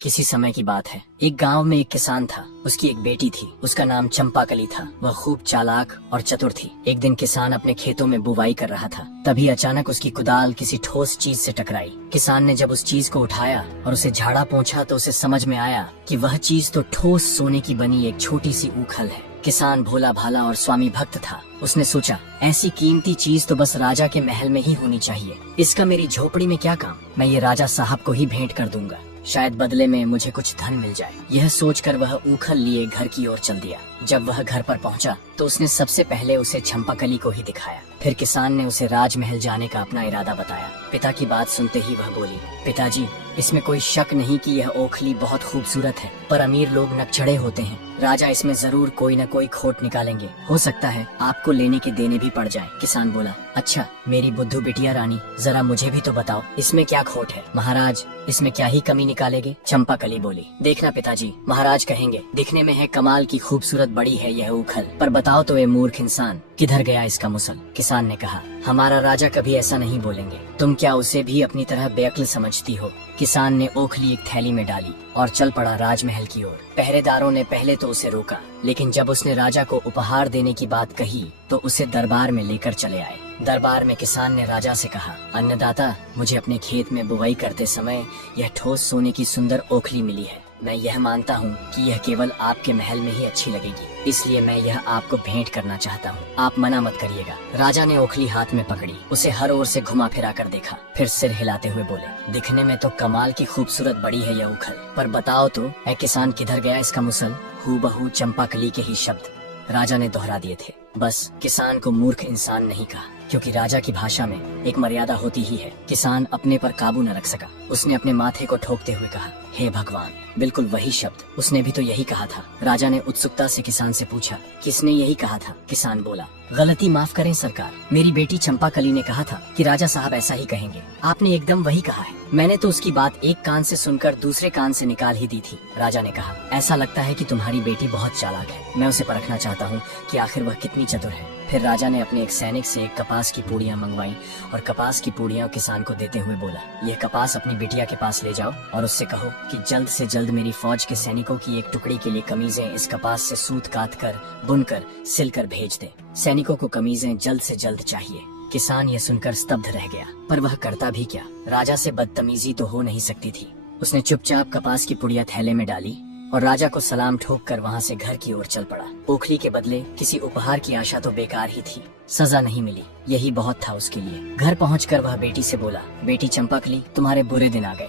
किसी समय की बात है। एक गांव में एक किसान था। उसकी एक बेटी थी। उसका नाम चंपाकली था। वह खूब चालाक और चतुर थी। एक दिन किसान अपने खेतों में बुवाई कर रहा था। तभी अचानक उसकी कुदाल किसी ठोस चीज से टकराई। किसान ने जब उस चीज को उठाया और उसे झाड़ा पोंछा तो उसे समझ में आया कि वह चीज तो ठोस सोने की बनी एक छोटी सी ऊखल है। किसान भोला भाला और स्वामी भक्त था। उसने सोचा, ऐसी कीमती चीज तो बस राजा के महल में ही होनी चाहिए। इसका मेरी झोपड़ी में क्या काम। मैं ये राजा साहब को ही भेंट कर दूंगा। शायद बदले में मुझे कुछ धन मिल जाए। यह सोचकर वह ऊखल लिए घर की ओर चल दिया। जब वह घर पर पहुंचा तो उसने सबसे पहले उसे चंपाकली को ही दिखाया। फिर किसान ने उसे राजमहल जाने का अपना इरादा बताया। पिता की बात सुनते ही वह बोली, पिताजी, इसमें कोई शक नहीं कि यह ओखली बहुत खूबसूरत है, पर अमीर लोग नकचढ़े होते हैं। राजा इसमें जरूर कोई न कोई खोट निकालेंगे। हो सकता है आपको लेने के देने भी पड़ जाए। किसान बोला, अच्छा मेरी बुद्धू बिटिया रानी, जरा मुझे भी तो बताओ, इसमें क्या खोट है। महाराज, इसमें क्या ही कमी निकालेंगे। चंपाकली बोली, देखना पिताजी, महाराज कहेंगे दिखने में है कमाल की खूबसूरत बड़ी है यह ऊखल, पर बताओ तो ये मूर्ख इंसान, किधर गया इसका मुसल। किसान ने कहा, हमारा राजा कभी ऐसा नहीं बोलेंगे। तुम क्या उसे भी अपनी तरह बेअक्ल समझती हो। किसान ने ओखली एक थैली में डाली और चल पड़ा राजमहल की ओर। पहरेदारों ने पहले तो उसे रोका, लेकिन जब उसने राजा को उपहार देने की बात कही तो उसे दरबार में लेकर चले आए। दरबार में किसान ने राजा से कहा, अन्नदाता, मुझे अपने खेत में बुवाई करते समय यह ठोस सोने की सुंदर ओखली मिली है। मैं यह मानता हूँ कि यह केवल आपके महल में ही अच्छी लगेगी, इसलिए मैं यह आपको भेंट करना चाहता हूँ। आप मना मत करिएगा। राजा ने ओखली हाथ में पकड़ी, उसे हर ओर से घुमा फिरा कर देखा, फिर सिर हिलाते हुए बोले, दिखने में तो कमाल की खूबसूरत बड़ी है यह ऊखल, पर बताओ तो ऐ किसान, किधर गया इसका मुसल। हूबहू चंपाकली के ही शब्द राजा ने दोहरा दिए थे। बस किसान को मूर्ख इंसान नहीं कहा, क्योंकि राजा की भाषा में एक मर्यादा होती ही है। किसान अपने पर काबू न रख सका। उसने अपने माथे को ठोकते हुए कहा, हे भगवान, बिल्कुल वही शब्द, उसने भी तो यही कहा था। राजा ने उत्सुकता से किसान से पूछा, किसने यही कहा था। किसान बोला, गलती माफ करें सरकार, मेरी बेटी चंपाकली ने कहा था कि राजा साहब ऐसा ही कहेंगे। आपने एकदम वही कहा है। मैंने तो उसकी बात एक कान से सुनकर दूसरे कान से निकाल ही दी थी। राजा ने कहा, ऐसा लगता है कि तुम्हारी बेटी बहुत चालाक है। मैं उसे परखना चाहता हूँ कि आखिर वह कितनी चतुर है। फिर राजा ने अपने एक सैनिक से कपास की पूड़ियाँ मंगवाई और कपास की पूड़ियाँ किसान को देते हुए बोला, यह कपास अपनी बिटिया के पास ले जाओ और उससे कहो कि जल्द से जल्द मेरी फौज के सैनिकों की एक टुकड़ी के लिए कमीजें इस कपास से सूत काट कर, बुनकर, सिलकर भेज दे। सैनिकों को कमीजें जल्द से जल्द चाहिए। किसान ये सुनकर स्तब्ध रह गया, पर वह करता भी क्या। राजा से बदतमीजी तो हो नहीं सकती थी। उसने चुपचाप कपास की पुड़िया थैले में डाली और राजा को सलाम ठोक कर वहाँ से घर की ओर चल पड़ा। ओखली के बदले किसी उपहार की आशा तो बेकार ही थी। सजा नहीं मिली, यही बहुत था उसके लिए। घर पहुंचकर वह बेटी से बोला, बेटी चंपाकली, तुम्हारे बुरे दिन आ गए।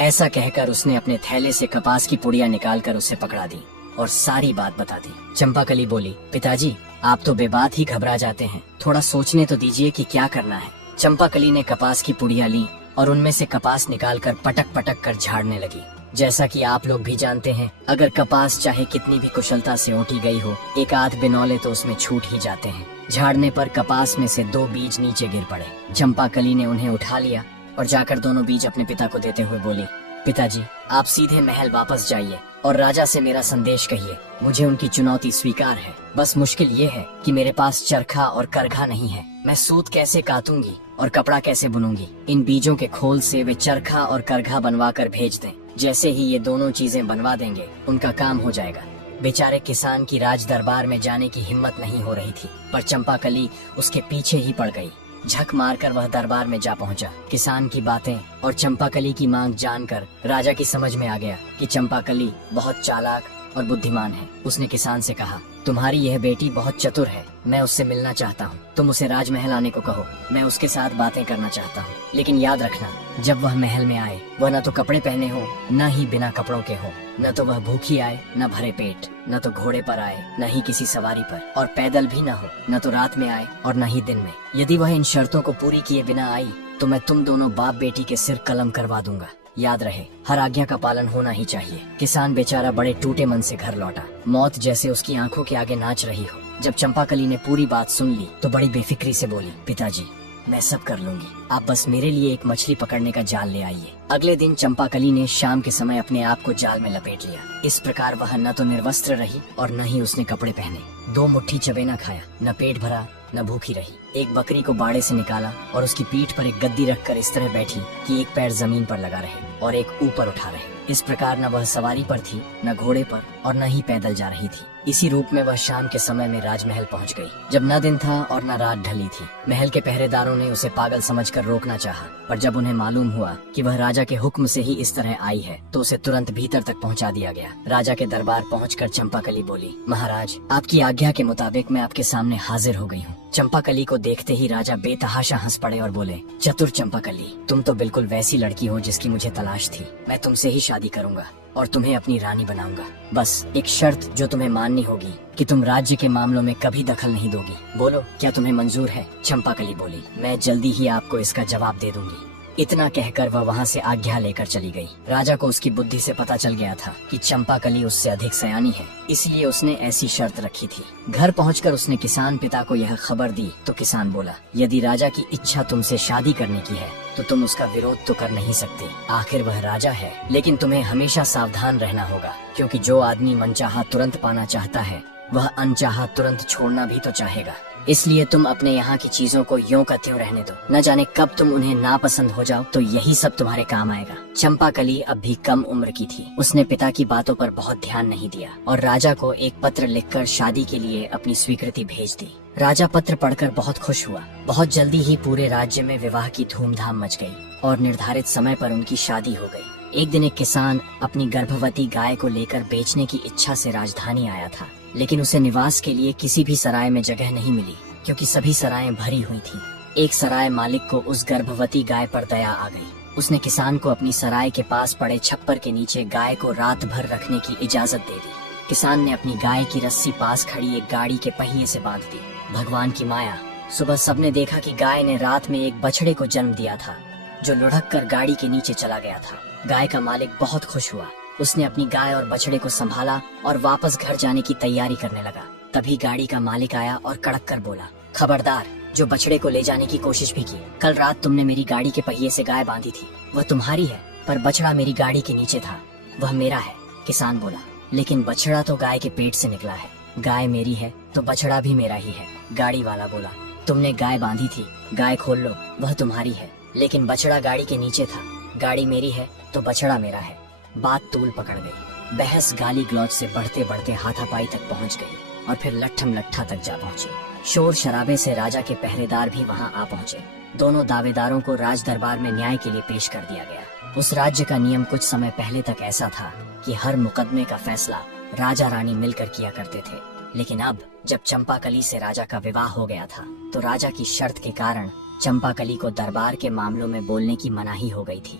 ऐसा कहकर उसने अपने थैले से कपास की पुड़िया निकालकर उसे पकड़ा दी और सारी बात बता दी। चंपाकली बोली, पिताजी, आप तो बेबात ही घबरा जाते हैं, थोड़ा सोचने तो दीजिए कि क्या करना है। चंपाकली ने कपास की पुड़िया ली और उनमें से कपास निकालकर पटक पटक कर झाड़ने लगी। जैसा कि आप लोग भी जानते हैं, अगर कपास चाहे कितनी भी कुशलता से ओटी गई हो, एक आध बिनौले तो उसमें छूट ही जाते हैं। झाड़ने पर कपास में से 2 बीज नीचे गिर पड़े। चंपाकली ने उन्हें उठा लिया और जाकर दोनों बीज अपने पिता को देते हुए बोली, पिताजी, आप सीधे महल वापस जाइए और राजा से मेरा संदेश कहिए। मुझे उनकी चुनौती स्वीकार है, बस मुश्किल ये है कि मेरे पास चरखा और करघा नहीं है। मैं सूत कैसे काटूंगी और कपड़ा कैसे बुनूंगी। इन बीजों के खोल से वे चरखा और करघा बनवा कर भेज दें। जैसे ही ये दोनों चीजें बनवा देंगे, उनका काम हो जाएगा। बेचारे किसान की राज दरबार में जाने की हिम्मत नहीं हो रही थी, पर चंपाकली उसके पीछे ही पड़ गई। झक मारकर वह दरबार में जा पहुंचा। किसान की बातें और चंपाकली की मांग जानकर राजा की समझ में आ गया कि चंपाकली बहुत चालाक और बुद्धिमान है। उसने किसान से कहा, तुम्हारी यह बेटी बहुत चतुर है, मैं उससे मिलना चाहता हूँ। तुम उसे राजमहल आने को कहो, मैं उसके साथ बातें करना चाहता हूँ। लेकिन याद रखना, जब वह महल में आए, वह न तो कपड़े पहने हो, न ही बिना कपड़ों के हो। न तो वह भूखी आए, न भरे पेट, न तो घोड़े पर आए, न ही किसी सवारी पर, और पैदल भी न हो। न तो रात में आए और न ही दिन में। यदि वह इन शर्तों को पूरी किए बिना आई तो मैं तुम दोनों बाप बेटी के सिर कलम करवा दूंगा। याद रहे, हर आज्ञा का पालन होना ही चाहिए। किसान बेचारा बड़े टूटे मन से घर लौटा। मौत जैसे उसकी आंखों के आगे नाच रही हो। जब चंपाकली ने पूरी बात सुन ली तो बड़ी बेफिक्री से बोली, पिताजी, मैं सब कर लूंगी। आप बस मेरे लिए एक मछली पकड़ने का जाल ले आइए। अगले दिन चंपाकली ने शाम के समय अपने आप को जाल में लपेट लिया। इस प्रकार वह न तो निर्वस्त्र रही और न ही उसने कपड़े पहने। 2 मुट्ठी चबेना खाया, न पेट भरा न भूखी रही। एक बकरी को बाड़े से निकाला और उसकी पीठ पर एक गद्दी रखकर इस तरह बैठी कि एक पैर जमीन पर लगा रहे और एक ऊपर उठा रहे। इस प्रकार न वह सवारी पर थी, न घोड़े पर और न ही पैदल जा रही थी। इसी रूप में वह शाम के समय में राजमहल पहुंच गई, जब न दिन था और न रात ढली थी। महल के पहरेदारों ने उसे पागल समझकर रोकना चाहा, पर जब उन्हें मालूम हुआ कि वह राजा के हुक्म से ही इस तरह आई है, तो उसे तुरंत भीतर तक पहुंचा दिया गया। राजा के दरबार पहुंचकर चंपाकली बोली, महाराज, आपकी आज्ञा के मुताबिक मैं आपके सामने हाजिर हो गई हूँ। चंपाकली को देखते ही राजा बेतहाशा हंस पड़े और बोले, चतुर चंपाकली, तुम तो बिल्कुल वैसी लड़की हो जिसकी मुझे तलाश थी। मैं तुमसे ही शादी करूंगा और तुम्हें अपनी रानी बनाऊंगा। बस एक शर्त जो तुम्हें माननी होगी कि तुम राज्य के मामलों में कभी दखल नहीं दोगी। बोलो, क्या तुम्हें मंजूर है? चंपाकली बोली, मैं जल्दी ही आपको इसका जवाब दे दूंगी। इतना कहकर वह वहाँ से आज्ञा लेकर चली गई। राजा को उसकी बुद्धि से पता चल गया था कि चंपाकली उससे अधिक सयानी है, इसलिए उसने ऐसी शर्त रखी थी। घर पहुंचकर उसने किसान पिता को यह खबर दी तो किसान बोला, यदि राजा की इच्छा तुमसे शादी करने की है तो तुम उसका विरोध तो कर नहीं सकते, आखिर वह राजा है। लेकिन तुम्हें हमेशा सावधान रहना होगा, क्योंकि जो आदमी मनचाहा तुरंत पाना चाहता है वह अनचाहा तुरंत छोड़ना भी तो चाहेगा। इसलिए तुम अपने यहाँ की चीजों को यों का त्यों रहने दो, न जाने कब तुम उन्हें नापसंद हो जाओ तो यही सब तुम्हारे काम आएगा। चंपाकली अब भी कम उम्र की थी, उसने पिता की बातों पर बहुत ध्यान नहीं दिया और राजा को एक पत्र लिखकर शादी के लिए अपनी स्वीकृति भेज दी। राजा पत्र पढ़कर बहुत खुश हुआ। बहुत जल्दी ही पूरे राज्य में विवाह की धूमधाम मच गई और निर्धारित समय पर उनकी शादी हो गई। एक दिन एक किसान अपनी गर्भवती गाय को लेकर बेचने की इच्छा से राजधानी आया था, लेकिन उसे निवास के लिए किसी भी सराय में जगह नहीं मिली, क्योंकि सभी सरायें भरी हुई थी। एक सराय मालिक को उस गर्भवती गाय पर दया आ गई। उसने किसान को अपनी सराय के पास पड़े छप्पर के नीचे गाय को रात भर रखने की इजाजत दे दी। किसान ने अपनी गाय की रस्सी पास खड़ी एक गाड़ी के पहिए से बांध दी। भगवान की माया, सुबह सबने देखा कि गाय ने रात में एक बछड़े को जन्म दिया था, जो लुढ़क कर गाड़ी के नीचे चला गया था। गाय का मालिक बहुत खुश हुआ। उसने अपनी गाय और बछड़े को संभाला और वापस घर जाने की तैयारी करने लगा। तभी गाड़ी का मालिक आया और कड़क कर बोला, खबरदार, जो बछड़े को ले जाने की कोशिश भी की। कल रात तुमने मेरी गाड़ी के पहिए से गाय बांधी थी, वह तुम्हारी है, पर बछड़ा मेरी गाड़ी के नीचे था, वह मेरा है। किसान बोला, लेकिन बछड़ा तो गाय के पेट से निकला है। गाय मेरी है तो बछड़ा भी मेरा ही है। गाड़ी वाला बोला, तुमने गाय बांधी थी, गाय खोल लो, वह तुम्हारी है, लेकिन बछड़ा गाड़ी के नीचे था। गाड़ी मेरी है तो बछड़ा मेरा है। बात तूल पकड़ गई। बहस गाली गलौज से बढ़ते बढ़ते हाथापाई तक पहुंच गई और फिर लट्ठम लट्ठा तक जा पहुंची। शोर शराबे से राजा के पहरेदार भी वहां आ पहुंचे। दोनों दावेदारों को राज दरबार में न्याय के लिए पेश कर दिया गया। उस राज्य का नियम कुछ समय पहले तक ऐसा था कि हर मुकदमे का फैसला राजा रानी मिलकर किया करते थे, लेकिन अब जब चंपाकली से राजा का विवाह हो गया था तो राजा की शर्त के कारण चंपाकली को दरबार के मामलों में बोलने की मनाही हो गई थी।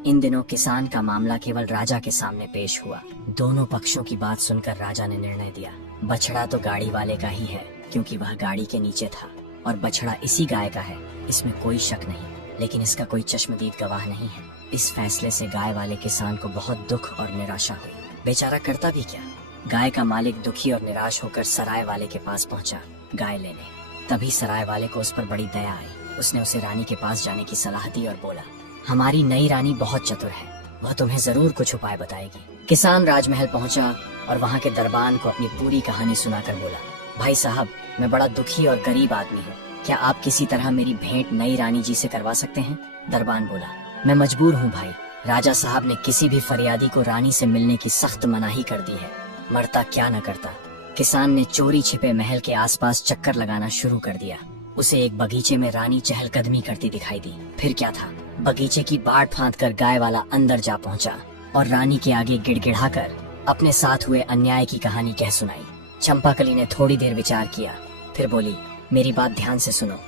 इन दिनों किसान का मामला केवल राजा के सामने पेश हुआ। दोनों पक्षों की बात सुनकर राजा ने निर्णय दिया, बछड़ा तो गाड़ी वाले का ही है, क्योंकि वह गाड़ी के नीचे था, और बछड़ा इसी गाय का है, इसमें कोई शक नहीं। लेकिन इसका कोई चश्मदीद गवाह नहीं है। इस फैसले से गाय वाले किसान को बहुत दुख और निराशा हुई। बेचारा करता भी क्या। गाय का मालिक दुखी और निराश होकर सराय वाले के पास पहुंचा गाय लेने। तभी सराय वाले को उस पर बड़ी दया आई। उसने उसे रानी के पास जाने की सलाह दी और बोला, हमारी नई रानी बहुत चतुर है, वह तुम्हें जरूर कुछ उपाय बताएगी। किसान राजमहल पहुंचा और वहां के दरबान को अपनी पूरी कहानी सुनाकर बोला, भाई साहब, मैं बड़ा दुखी और गरीब आदमी हूँ, क्या आप किसी तरह मेरी भेंट नई रानी जी से करवा सकते हैं? दरबान बोला, मैं मजबूर हूँ भाई, राजा साहब ने किसी भी फरियादी को रानी से मिलने की सख्त मनाही कर दी है, मरता क्या न करता। किसान ने चोरी छिपे महल के आसपास चक्कर लगाना शुरू कर दिया। उसे एक बगीचे में रानी चहलकदमी करती दिखाई दी। फिर क्या था, बगीचे की बाड़ फांद कर गाय वाला अंदर जा पहुंचा और रानी के आगे गिड़गिड़ाकर अपने साथ हुए अन्याय की कहानी कह सुनाई। चंपाकली ने थोड़ी देर विचार किया, फिर बोली, मेरी बात ध्यान से सुनो।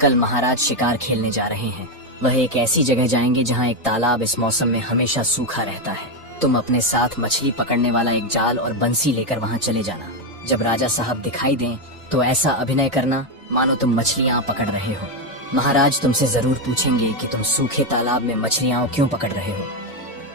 कल महाराज शिकार खेलने जा रहे हैं। वह एक ऐसी जगह जाएंगे जहाँ एक तालाब इस मौसम में हमेशा सूखा रहता है। तुम अपने साथ मछली पकड़ने वाला एक जाल और बंसी लेकर वहाँ चले जाना। जब राजा साहब दिखाई दें तो ऐसा अभिनय करना मानो तुम मछलियाँ पकड़ रहे हो। महाराज तुमसे जरूर पूछेंगे कि तुम सूखे तालाब में मछलियाँ क्यों पकड़ रहे हो।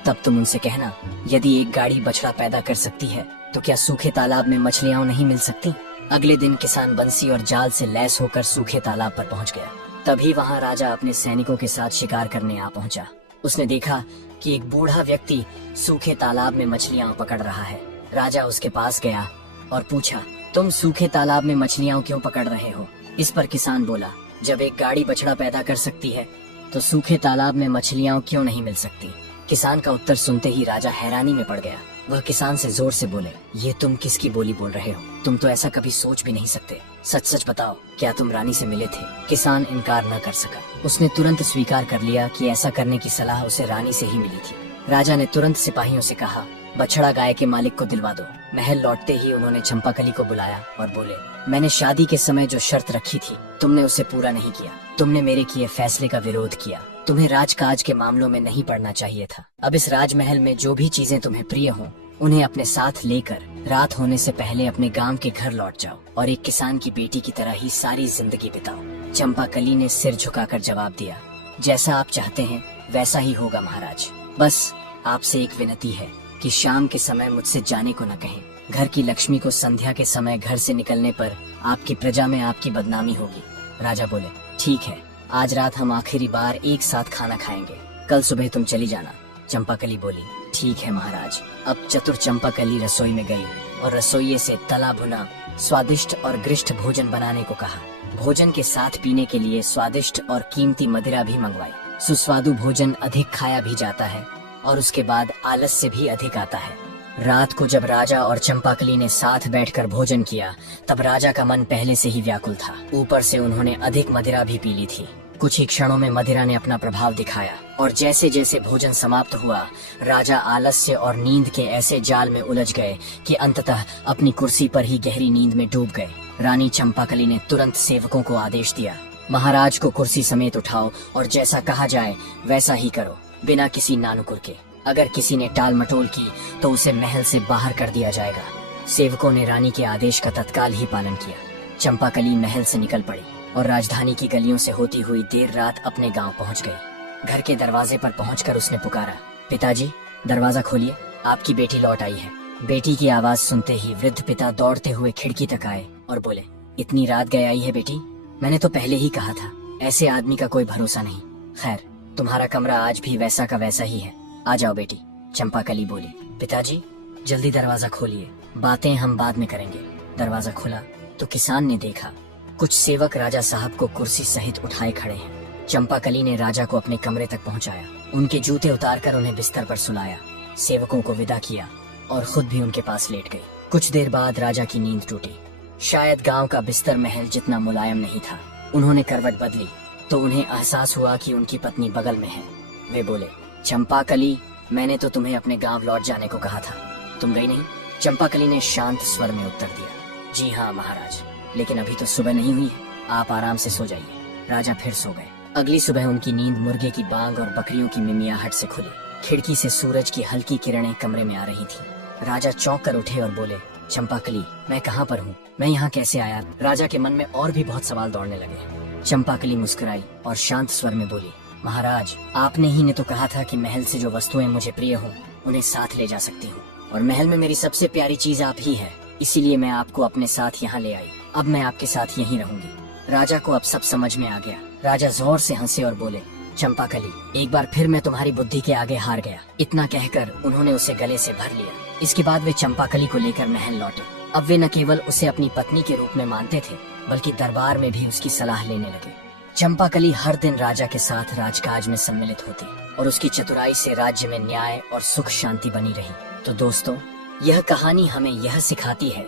तब तुम उनसे कहना, यदि एक गाड़ी बछड़ा पैदा कर सकती है तो क्या सूखे तालाब में मछलियाँ नहीं मिल सकती? अगले दिन किसान बंसी और जाल से लैस होकर सूखे तालाब पर पहुंच गया। तभी वहाँ राजा अपने सैनिकों के साथ शिकार करने आ पहुंचा। उसने देखा कि एक बूढ़ा व्यक्ति सूखे तालाब में मछलियां पकड़ रहा है। राजा उसके पास गया और पूछा, तुम सूखे तालाब में मछलियां क्यों पकड़ रहे हो? इस पर किसान बोला, जब एक गाड़ी बछड़ा पैदा कर सकती है तो सूखे तालाब में मछलियां क्यों नहीं मिल सकती? किसान का उत्तर सुनते ही राजा हैरानी में पड़ गया। वह किसान से जोर से बोले, ये तुम किसकी बोली बोल रहे हो? तुम तो ऐसा कभी सोच भी नहीं सकते। सच सच बताओ, क्या तुम रानी से मिले थे? किसान इनकार न कर सका। उसने तुरंत स्वीकार कर लिया कि ऐसा करने की सलाह उसे रानी से ही मिली थी। राजा ने तुरंत सिपाहियों से कहा, बछड़ा गाय के मालिक को दिलवा दो। महल लौटते ही उन्होंने चंपाकली को बुलाया और बोले, मैंने शादी के समय जो शर्त रखी थी तुमने उसे पूरा नहीं किया। तुमने मेरे किए फैसले का विरोध किया। तुम्हें राजकाज के मामलों में नहीं पड़ना चाहिए था। अब इस राजमहल में जो भी चीजें तुम्हें प्रिय हों उन्हें अपने साथ लेकर रात होने से पहले अपने गांव के घर लौट जाओ और एक किसान की बेटी की तरह ही सारी जिंदगी बिताओ। चंपाकली ने सिर झुकाकर जवाब दिया, जैसा आप चाहते हैं वैसा ही होगा महाराज। बस आपसे एक विनती है कि शाम के समय मुझसे जाने को न कहें। घर की लक्ष्मी को संध्या के समय घर से निकलने पर आपकी प्रजा में आपकी बदनामी होगी। राजा बोले, ठीक है, आज रात हम आखिरी बार एक साथ खाना खाएंगे, कल सुबह तुम चली जाना। चंपाकली बोली, ठीक है महाराज। अब चतुर चंपाकली रसोई में गई और रसोइये से तला भुना स्वादिष्ट और गरिष्ठ भोजन बनाने को कहा। भोजन के साथ पीने के लिए स्वादिष्ट और कीमती मदिरा भी मंगवाई। सुस्वादु भोजन अधिक खाया भी जाता है और उसके बाद आलस्य भी अधिक आता है। रात को जब राजा और चंपाकली ने साथ बैठकर भोजन किया तब राजा का मन पहले से ही व्याकुल था। ऊपर से उन्होंने अधिक मदिरा भी पी ली थी। कुछ ही क्षणों में मदिरा ने अपना प्रभाव दिखाया और जैसे जैसे भोजन समाप्त हुआ राजा आलस्य और नींद के ऐसे जाल में उलझ गए कि अंततः अपनी कुर्सी पर ही गहरी नींद में डूब गए। रानी चंपाकली ने तुरंत सेवकों को आदेश दिया, महाराज को कुर्सी समेत उठाओ और जैसा कहा जाए वैसा ही करो, बिना किसी नानुकुर के। अगर किसी ने टाल मटोल की तो उसे महल से बाहर कर दिया जाएगा। सेवकों ने रानी के आदेश का तत्काल ही पालन किया। चंपाकली महल से निकल पड़ी और राजधानी की गलियों से होती हुई देर रात अपने गांव पहुंच गई। घर के दरवाजे पर पहुंचकर उसने पुकारा, पिताजी दरवाजा खोलिए, आपकी बेटी लौट आई है। बेटी की आवाज सुनते ही वृद्ध पिता दौड़ते हुए खिड़की तक आए और बोले, इतनी रात गए आई है बेटी? मैंने तो पहले ही कहा था, ऐसे आदमी का कोई भरोसा नहीं। खैर, तुम्हारा कमरा आज भी वैसा का वैसा ही है, आ जाओ बेटी। चंपाकली बोली, पिताजी जल्दी दरवाजा खोलिए, बातें हम बाद में करेंगे। दरवाजा खुला तो किसान ने देखा कुछ सेवक राजा साहब को कुर्सी सहित उठाए खड़े हैं। चंपाकली ने राजा को अपने कमरे तक पहुंचाया, उनके जूते उतारकर उन्हें बिस्तर पर सुलाया, सेवकों को विदा किया और खुद भी उनके पास लेट गई। कुछ देर बाद राजा की नींद टूटी। शायद गांव का बिस्तर महल जितना मुलायम नहीं था। उन्होंने करवट बदली तो उन्हें एहसास हुआ कि उनकी पत्नी बगल में है। वे बोले, चंपाकली, मैंने तो तुम्हें अपने गांव लौट जाने को कहा था, तुम गई नहीं? चंपाकली ने शांत स्वर में उत्तर दिया, जी हाँ महाराज, लेकिन अभी तो सुबह नहीं हुई है, आप आराम से सो जाइए। राजा फिर सो गए। अगली सुबह उनकी नींद मुर्गे की बांग और बकरियों की मिमियाहट से खुली। खिड़की से सूरज की हल्की किरणें कमरे में आ रही थी। राजा चौंक कर उठे और बोले, चंपाकली, मैं कहाँ पर हूँ? मैं यहाँ कैसे आया? राजा के मन में और भी बहुत सवाल दौड़ने लगे। चंपाकली मुस्कुराई और शांत स्वर में बोली, महाराज, आपने ही ने तो कहा था कि महल से जो वस्तुएं मुझे प्रिय हों उन्हें साथ ले जा सकती हूँ, और महल में मेरी सबसे प्यारी चीज आप ही है, इसीलिए मैं आपको अपने साथ यहाँ ले आई। अब मैं आपके साथ यहीं रहूंगी। राजा को अब सब समझ में आ गया। राजा जोर से हंसे और बोले, चंपाकली, एक बार फिर मैं तुम्हारी बुद्धि के आगे हार गया। इतना कहकर उन्होंने उसे गले से भर लिया। इसके बाद वे चंपाकली को लेकर महल लौटे। अब वे न केवल उसे अपनी पत्नी के रूप में मानते थे बल्कि दरबार में भी उसकी सलाह लेने लगे। चंपाकली हर दिन राजा के साथ राजकाज में सम्मिलित होती और उसकी चतुराई से राज्य में न्याय और सुख शांति बनी रही। तो दोस्तों, यह कहानी हमें यह सिखाती है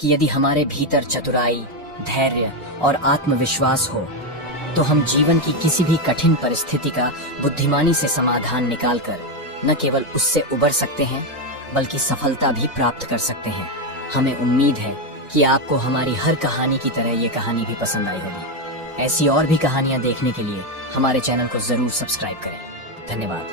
कि यदि हमारे भीतर चतुराई, धैर्य और आत्मविश्वास हो तो हम जीवन की किसी भी कठिन परिस्थिति का बुद्धिमानी से समाधान निकालकर न केवल उससे उबर सकते हैं बल्कि सफलता भी प्राप्त कर सकते हैं। हमें उम्मीद है कि आपको हमारी हर कहानी की तरह ये कहानी भी पसंद आई होगी। ऐसी और भी कहानियां देखने के लिए हमारे चैनल को जरूर सब्सक्राइब करें। धन्यवाद।